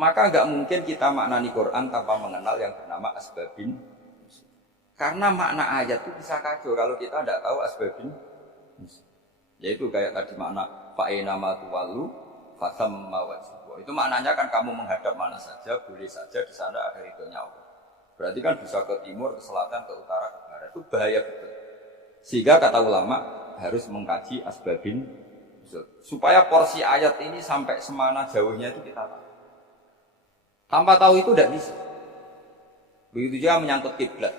Maka nggak mungkin kita maknani Quran tanpa mengenal yang bernama asbabin. Karena makna ayat itu bisa kacau kalau kita tidak tahu asbabin. Yaitu kayak tadi makna fa'ina ma tuwallu fasamma wajhu. Itu maknanya kan kamu menghadap mana saja, boleh saja di sana ada ridhonya Allah. Berarti kan bisa ke timur, ke selatan, ke utara, ke barat. Itu bahaya betul. Sehingga kata ulama harus mengkaji asbabin supaya porsi ayat ini sampai semana jauhnya itu kita tahu. Tanpa tahu itu tidak bisa. Begitu juga menyangkut kiblat.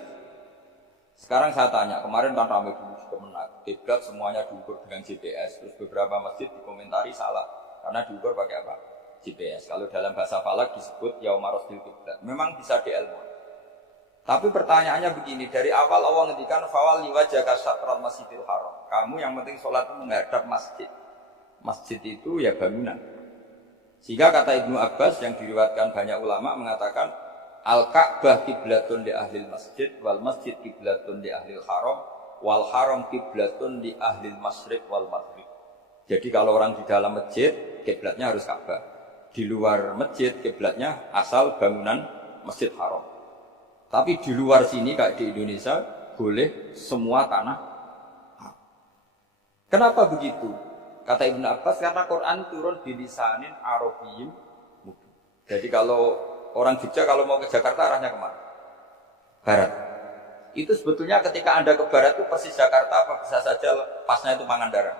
Sekarang saya tanya, kemarin kan ramai dulu di Kemenak, kiblat semuanya diukur dengan GPS. Terus beberapa masjid dikomentari salah karena diukur pakai apa? GPS. Kalau dalam bahasa falak disebut yaumarosdil kiblat. Memang bisa diilmu. Tapi pertanyaannya begini, dari awal Allah ngendikan fawal liwajhaka syatral masjidil haram. Kamu yang penting sholat itu menghadap masjid. Masjid itu ya bangunan. Sehingga kata Ibnu Abbas yang diriwayatkan banyak ulama mengatakan al-Ka'bah kiblatun li ahlil masjid wal masjid kiblatun li ahlil haram wal haram kiblatun li ahlil masyriq wal maghrib. Jadi kalau orang di dalam masjid kiblatnya harus Ka'bah. Di luar masjid kiblatnya asal bangunan Masjid Haram. Tapi di luar sini kayak di Indonesia boleh semua tanah. Kenapa begitu? Kata Ibnu Abbas karena Quran turun bilisanin Arabiyyin mubin. Jadi kalau orang Jogja kalau mau ke Jakarta arahnya kemana? Barat. Itu sebetulnya ketika Anda ke barat itu persis Jakarta apa bisa saja pasnya itu Pangandaran.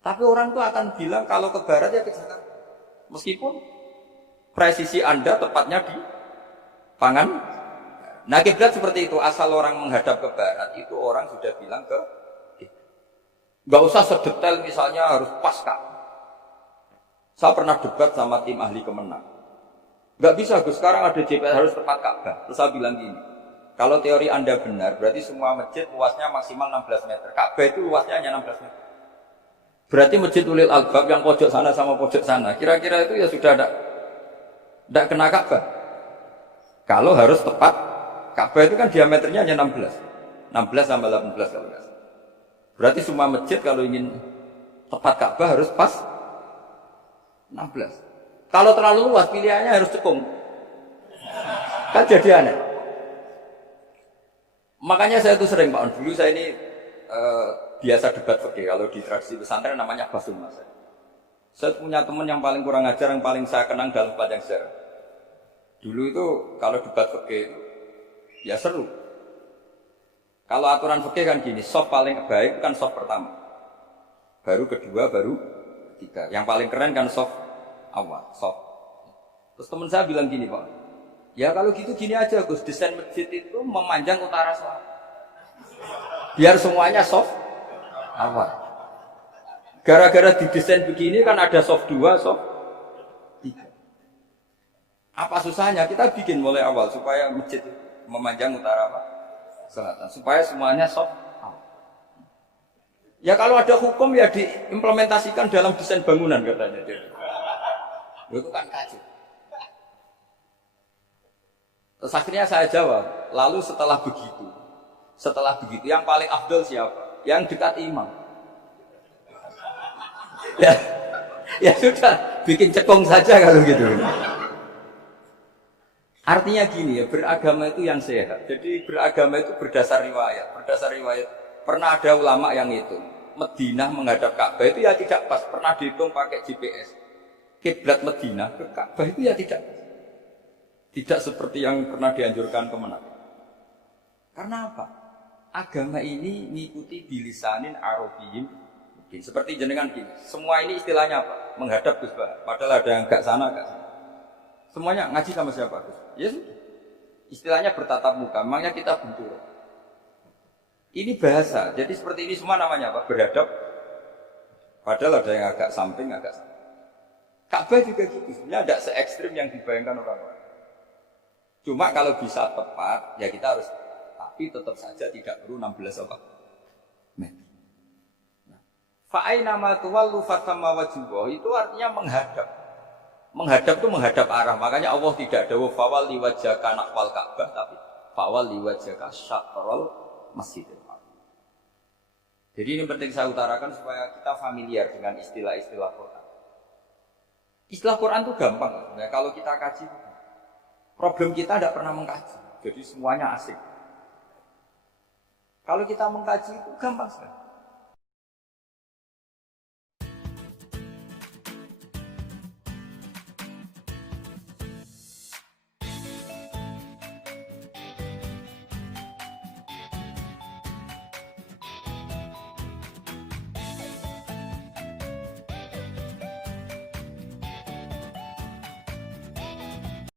Tapi orang itu akan bilang kalau ke barat ya ke Jakarta. Meskipun presisi Anda tepatnya di Pangan. Nah kiblat seperti itu, asal orang menghadap ke barat itu orang sudah bilang ke nggak usah sedetail misalnya harus pas Kak. Saya pernah debat sama tim ahli Kemenak. Nggak bisa Gus, sekarang ada GPS harus tepat Ka'bah. Terus saya bilang gini, kalau teori Anda benar, berarti semua masjid luasnya maksimal 16 meter. Ka'bah itu luasnya hanya 16 meter. Berarti Masjid Ulil Albab yang pojok sana sama pojok sana, kira-kira itu ya sudah tidak kena Ka'bah. Kalau harus tepat, Ka'bah itu kan diameternya hanya 16. 16 sampai 18 kalau nggak salah. Berarti semua masjid kalau ingin tepat Ka'bah harus pas 16. Kalau terlalu luas pilihannya harus cekung. Kan jadi aneh. Makanya saya itu sering Pak, dulu saya ini biasa debat fikih. Kalau di tradisi pesantren namanya basul mazhab. Saya punya teman yang paling kurang ajar, yang paling saya kenang dalam panjang sejarah. Dulu itu kalau debat fikih ya seru. Kalau aturan fikih kan gini, soft paling baik kan soft pertama. Baru kedua, baru ketiga. Yang paling keren kan soft awal, soft. Terus teman saya bilang gini Pak, ya kalau gitu gini aja Gus, desain masjid itu memanjang utara selatan. Biar semuanya soft awal. Gara-gara didesain begini kan ada soft 2, soft 3. Apa susahnya? Kita bikin mulai awal supaya masjid memanjang utara apa? Selatan. Supaya semuanya soft awal. Ya kalau ada hukum ya diimplementasikan dalam desain bangunan katanya. Itu kan kacau. Terus akhirnya saya jawab, lalu setelah begitu yang paling afdol siapa? Yang dekat imam. Ya sudah, bikin cekung saja kalau gitu. Artinya gini ya, beragama itu yang sehat. Jadi beragama itu berdasar riwayat. Pernah ada ulama yang hitung Madinah menghadap Ka'bah itu ya tidak pas. Pernah dihitung pakai GPS. Kiblat Madinah ke Ka'bah itu ya tidak pas. Tidak seperti yang pernah dianjurkan Kemenak. Karena apa? Agama ini mengikuti bilisanin Arabiyyin. Seperti jenengan gini. Semua ini istilahnya apa? Menghadap Gus Bah. Padahal ada yang enggak sana, enggak sana. Semuanya ngaji sama siapa Gus? Ya sudah. Istilahnya bertatap muka. Memangnya kita bentur. Ini bahasa. Jadi seperti ini semua namanya apa? Berhadap. Padahal ada yang agak samping, agak samping. Ka'bah juga gitu. Sebenarnya ada se-ekstrim yang dibayangkan orang-orang. Cuma kalau bisa tepat, ya kita harus. Tapi tetap saja tidak perlu 16 apa? Meter. Fa'aina ma tuwallu fatamma wajhullah itu artinya menghadap. Menghadap itu menghadap arah. Makanya Allah tidak ada fawal liwajhaka nahwal Ka'bah, tapi fawal liwajhaka syatrul Masjidil Haram. Jadi ini penting saya utarakan supaya kita familiar dengan istilah-istilah Quran. Istilah Quran itu gampang. Nah, kalau kita kaji, problem kita tidak pernah mengkaji. Jadi semuanya asik. Kalau kita mengkaji itu gampang sekali.